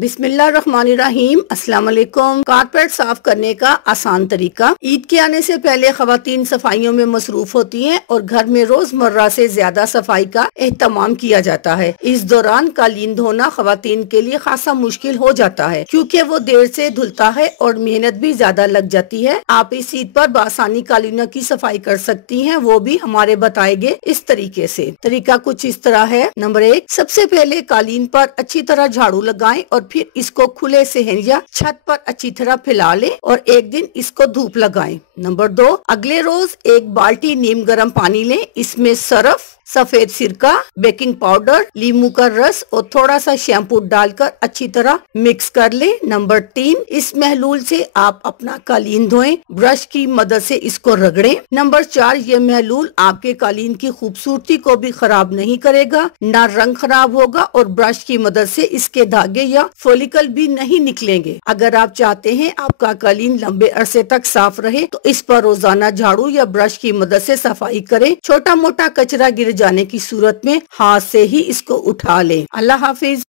बिस्मिल्लाहिर्रहमानिर्रहीम। अस्सलाम वालेकुम। कारपेट साफ करने का आसान तरीका। ईद के आने से पहले खवातीन सफाइयों में मसरूफ होती हैं और घर में रोजमर्रा से ज्यादा सफाई का एहतमाम किया जाता है। इस दौरान कालीन धोना खवातीन के लिए खासा मुश्किल हो जाता है क्योंकि वो देर से धुलता है और मेहनत भी ज्यादा लग जाती है। आप इस ईद पर बासानी कालीनों की सफाई कर सकती हैं, वो भी हमारे बताए गए इस तरीके से। तरीका कुछ इस तरह है। नंबर 1, सबसे पहले कालीन पर अच्छी तरह झाड़ू लगाएं और फिर इसको खुले सहन या छत पर अच्छी तरह फैला लें और एक दिन इसको धूप लगाएं। नंबर 2, अगले रोज एक बाल्टी नीम गर्म पानी लें, इसमें सरफ, सफेद सिरका, बेकिंग पाउडर, लीमू का रस और थोड़ा सा शैम्पू डालकर अच्छी तरह मिक्स कर लें। नंबर 3, इस महलूल से आप अपना कालीन धोएं, ब्रश की मदद से इसको रगड़ें। नंबर 4, ये महलूल आपके कालीन की खूबसूरती को भी खराब नहीं करेगा, ना रंग खराब होगा और ब्रश की मदद से इसके धागे या फॉलिकल भी नहीं निकलेंगे। अगर आप चाहते हैं आपका कालीन लंबे अरसे तक साफ रहे तो इस पर रोजाना झाड़ू या ब्रश की मदद से सफाई करें। छोटा मोटा कचरा गिर जाने की सूरत में हाथ से ही इसको उठा लें। अल्लाह हाफिज।